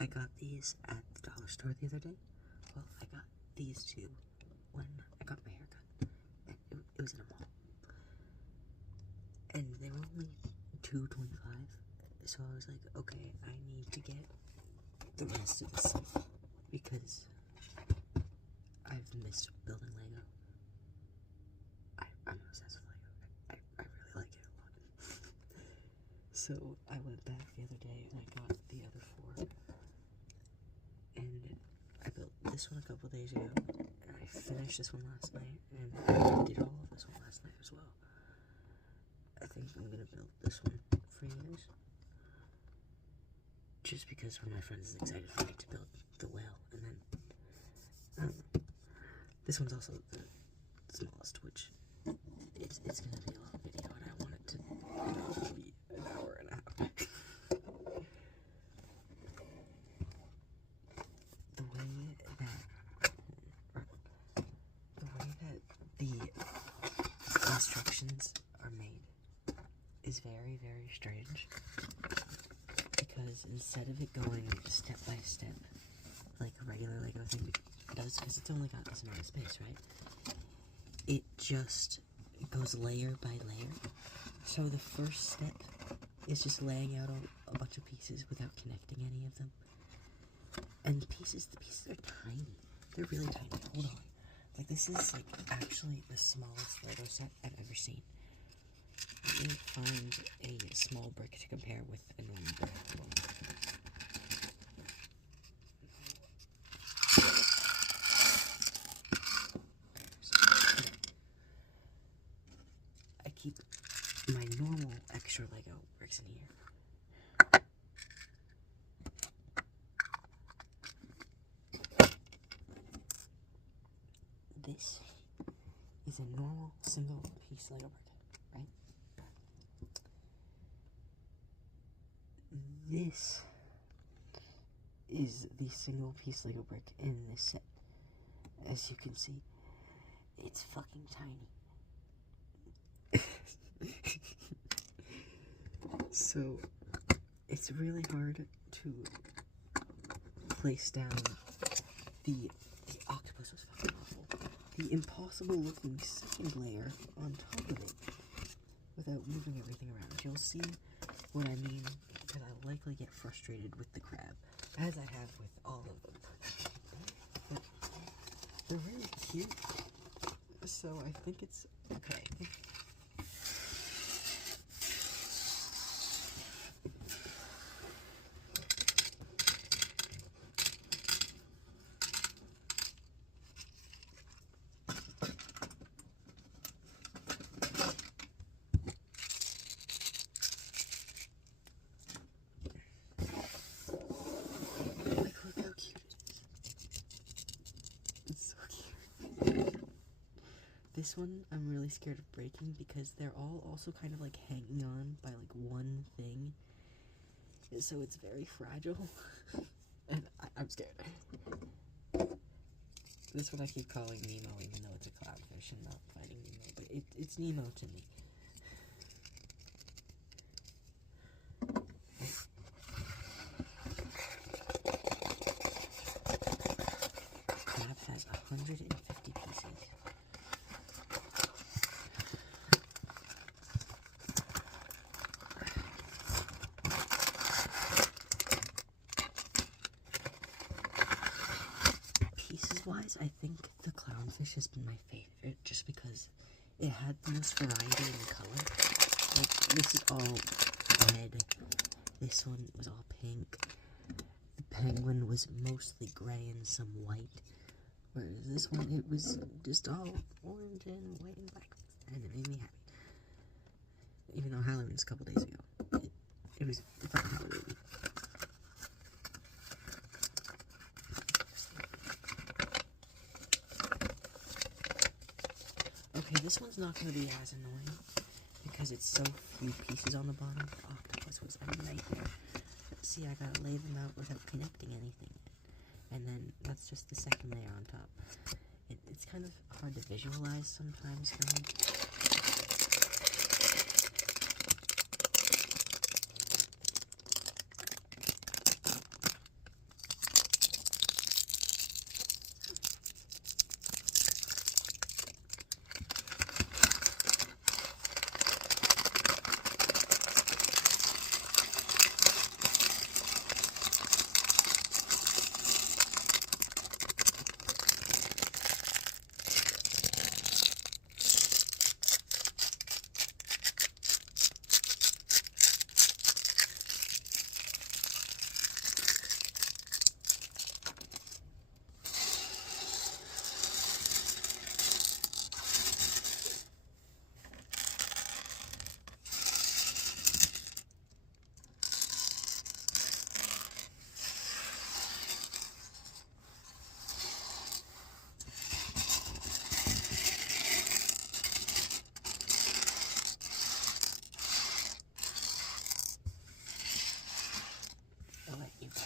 I got these at the dollar store the other day. Well, I got these two when I got my haircut. And it was in a mall. And they were only $2.25. So I was like, okay, I need to get the rest of the stuff because I've missed building Lego. I'm obsessed with Lego. I really like it a lot. So I went back the other day and I got the other four. And I built this one a couple days ago. And I finished this one last night. And I did all of this one last night as well. I think I'm gonna build this one for you guys. Just because one of my friends is excited for me to build the whale. And then, this one's also the smallest, which it's gonna be a long video, and I want it to be an hour and a half. The way that the instructions are made is very, very strange. Because instead of it going step by step, like a regular Lego thing does, because it's only got this amount of space, right? It just goes layer by layer. So the first step is just laying out a bunch of pieces without connecting any of them. And the pieces are tiny. They're really tiny. Hold on. Like, this is, like, actually the smallest Lego set I've ever seen. Let me find a small brick to compare with a normal brick. I keep my normal extra Lego bricks in here. This is a normal single piece Lego brick, right? This is the single piece Lego brick in this set. As you can see, it's fucking tiny. So, it's really hard to place down the octopus was fucking awful. The impossible looking second layer on top of it without moving everything around. You'll see what I mean, because I'll likely get frustrated with the crab, as I have with all of them. But they're really cute, so I think it's okay. This one I'm really scared of breaking because they're all also kind of like hanging on by like one thing. So it's very fragile. And I'm scared. This one I keep calling Nemo even though it's a clownfish and not Finding Nemo. But it's Nemo to me. Crab has 150 pieces. Pieces-wise, I think the clownfish has been my favorite just because it had the most variety in color. Like, this is all red. This one was all pink. The penguin was mostly gray and some white. Whereas this one, it was just all orange and white and black. And it made me happy. Even though Halloween's a couple days ago. It was fucking Halloween. Okay, this one's not going to be as annoying because it's so few pieces on the bottom. The octopus was a nightmare. See, I gotta lay them out without connecting anything. And then that's just the second layer on top. It's kind of hard to visualize sometimes for me.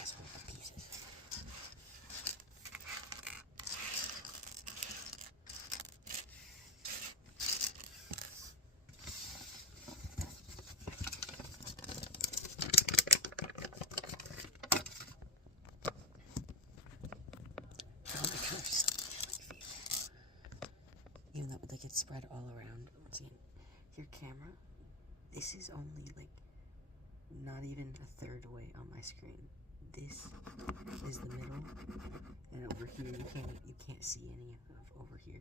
just want the pieces. Even though they get spread all around. Once again, your camera, this is only like not even a third way on my screen. This is the middle, and over here you can't see any of over here.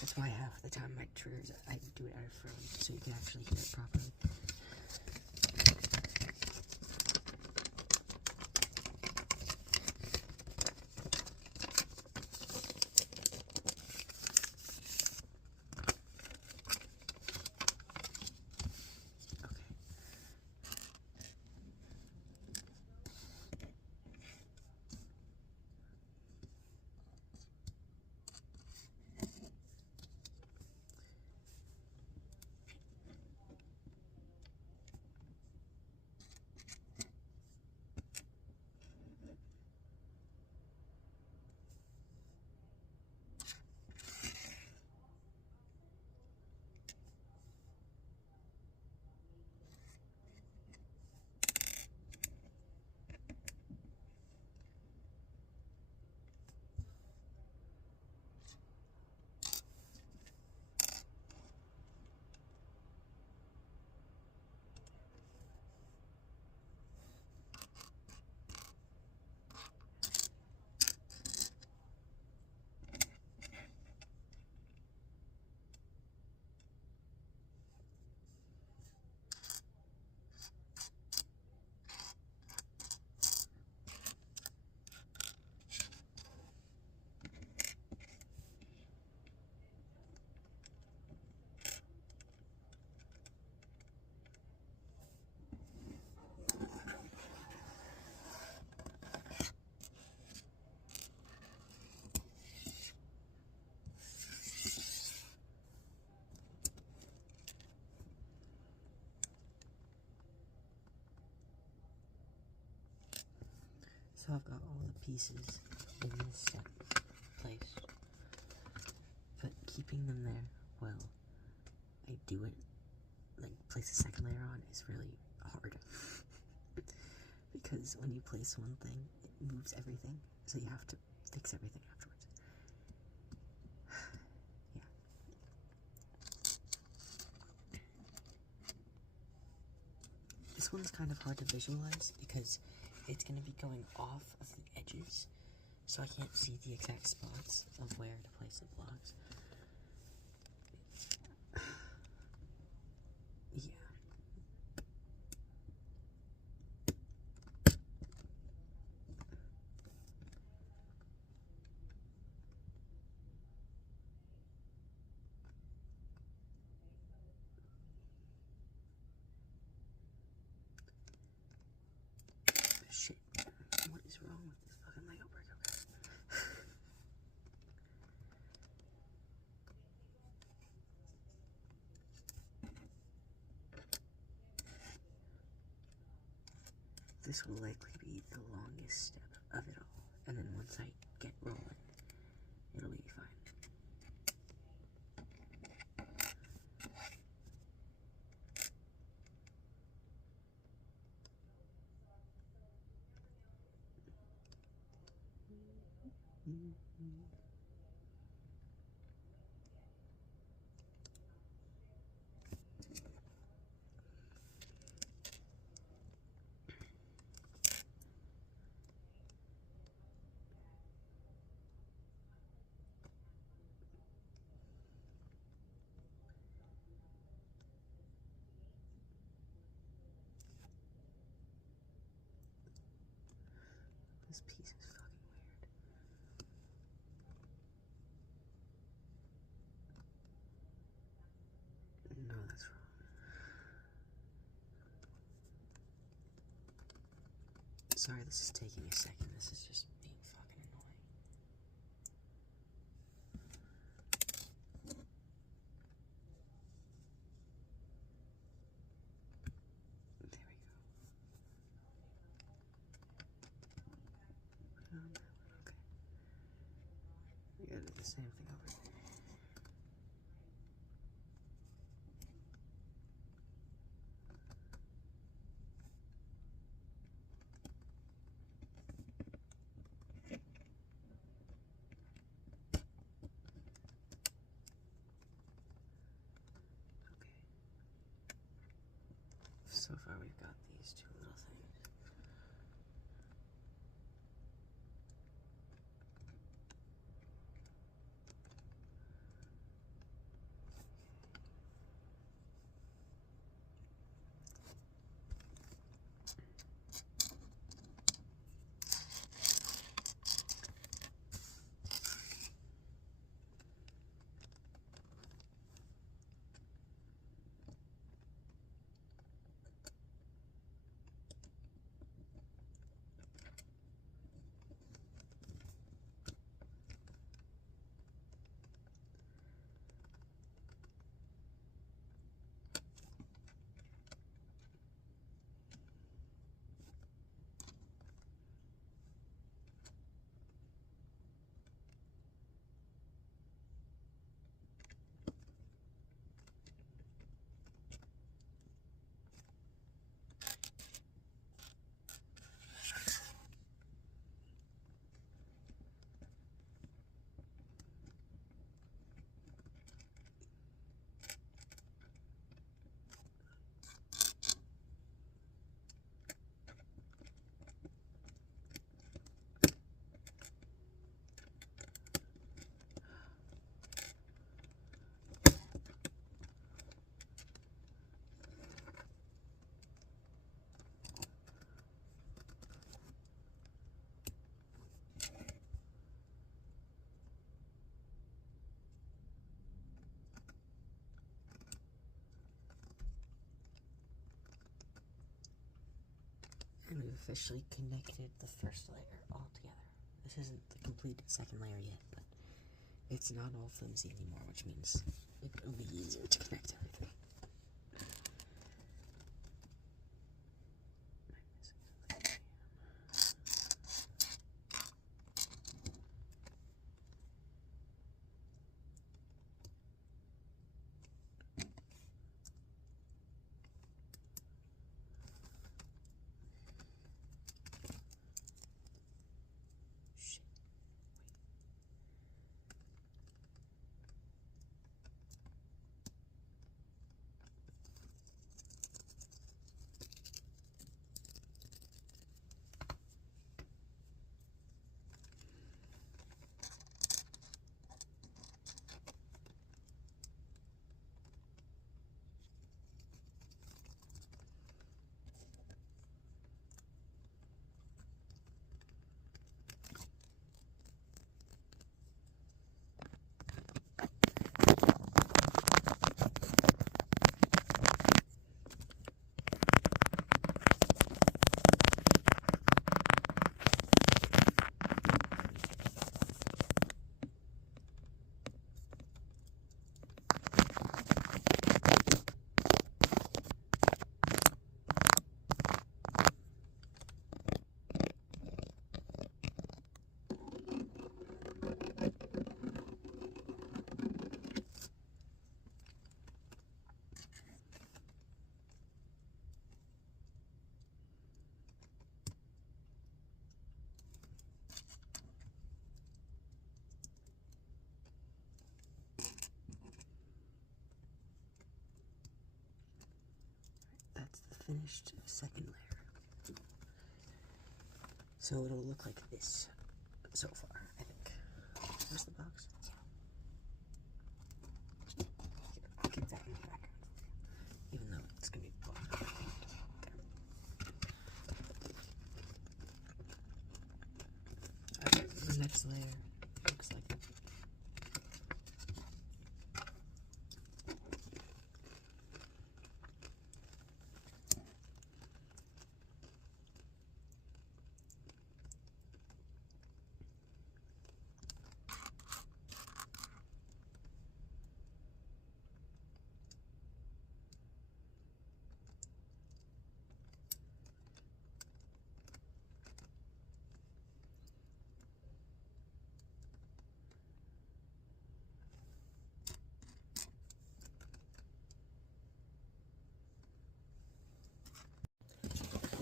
That's why half the time my triggers I do it out of frame so you can actually hear it properly. So I've got all the pieces in this set placed, but keeping them there, well, I do it, like place a second layer on is really hard, because when you place one thing, it moves everything, so you have to fix everything afterwards. Yeah. This one's kind of hard to visualize because it's going to be going off of the edges, so I can't see the exact spots of where to place the blocks. Yeah. Shit. What is wrong with this fucking Lego brick? Okay. This will likely be the longest step of it all, and then once I get rolling, it'll be fine. This piece is fucking weird. No, that's wrong. Sorry, this is taking a second. This is just being fucking annoying. There we go. the same thing over here. So far we've got these two little things. And we've officially connected the first layer all together. This isn't the completed second layer yet, but it's not all flimsy anymore, which means it'll be easier to connect everything. Finished second layer. So it'll look like this so far, I think. Where's the box? Yeah. I'll keep that in the background, even though it's gonna be black. Okay, the next layer looks like it.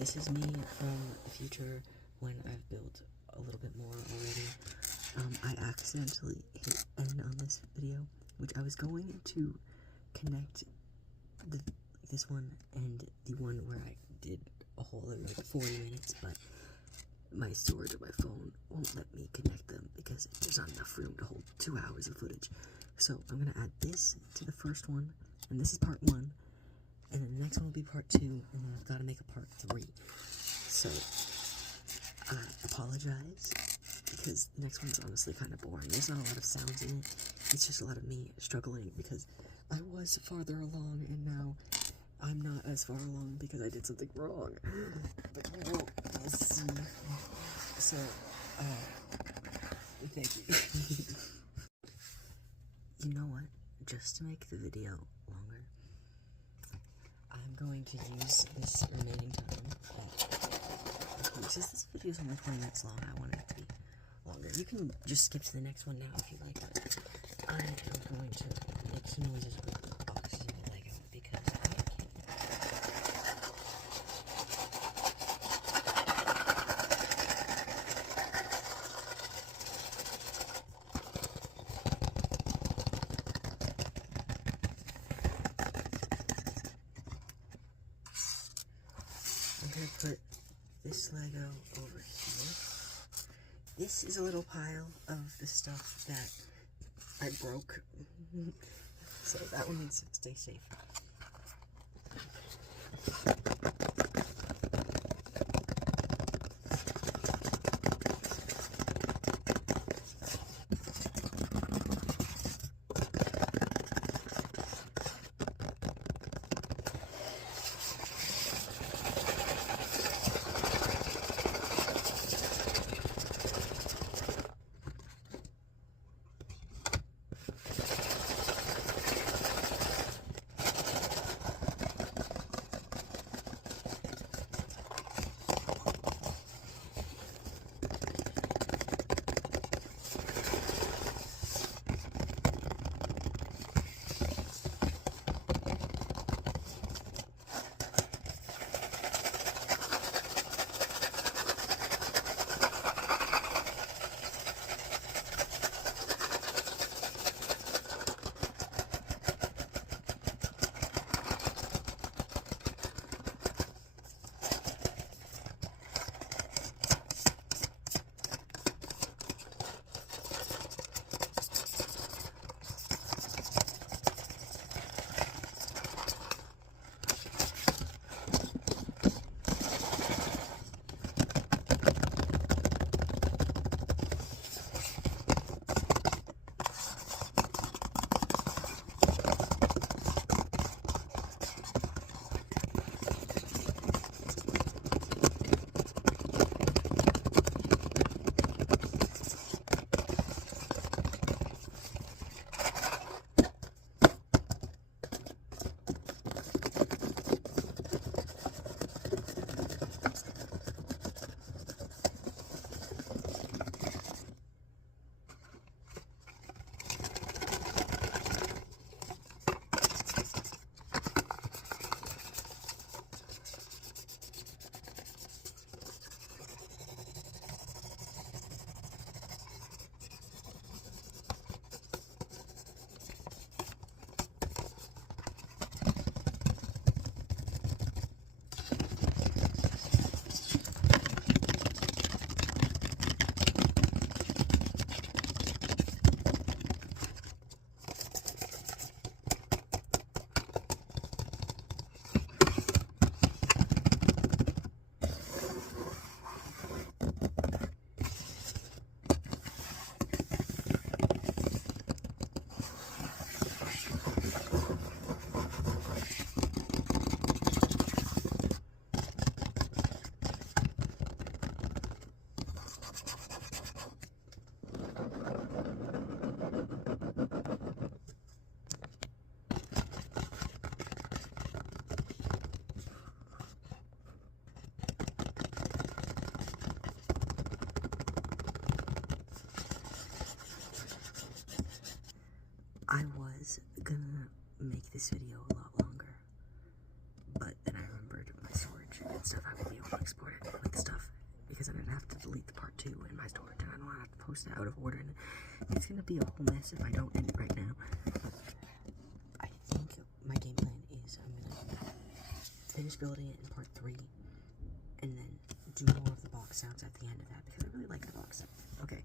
this is me from the future when I've built a little bit more already. I accidentally hit N on this video, which I was going to connect this one and the one where I did a whole other like 40 minutes, but my storage of my phone won't let me connect them because there's not enough room to hold 2 hours of footage. So I'm gonna add this to the first one, and this is part 1, and then the next one will be part 2, and then I've got to make a part 3. So I apologize because the next one's honestly kind of boring. There's not a lot of sounds in it. It's just a lot of me struggling because I was farther along and now I'm not as far along because I did something wrong. But you will see. So, thank you. You know what? Just to make the video longer, I'm going to use this remaining time. Since this video is only 20 minutes long, I want it to be longer. You can just skip to the next one now if you like, but I am going to make some noises with the boxes of the Lego because I can't. I'm going to put this Lego over here. This is a little pile of the stuff that I broke, so that one needs to stay safe. I was gonna make this video a lot longer, but then I remembered my storage and stuff I would be able to gonna have to delete the part 2 in my storage, and I don't want to have to post it out of order, and it's gonna be a whole mess if I don't end it right now. But I think my game plan is I'm gonna finish building it in part 3, and then do more of the box sounds at the end of that, because I really like the box sounds. Okay,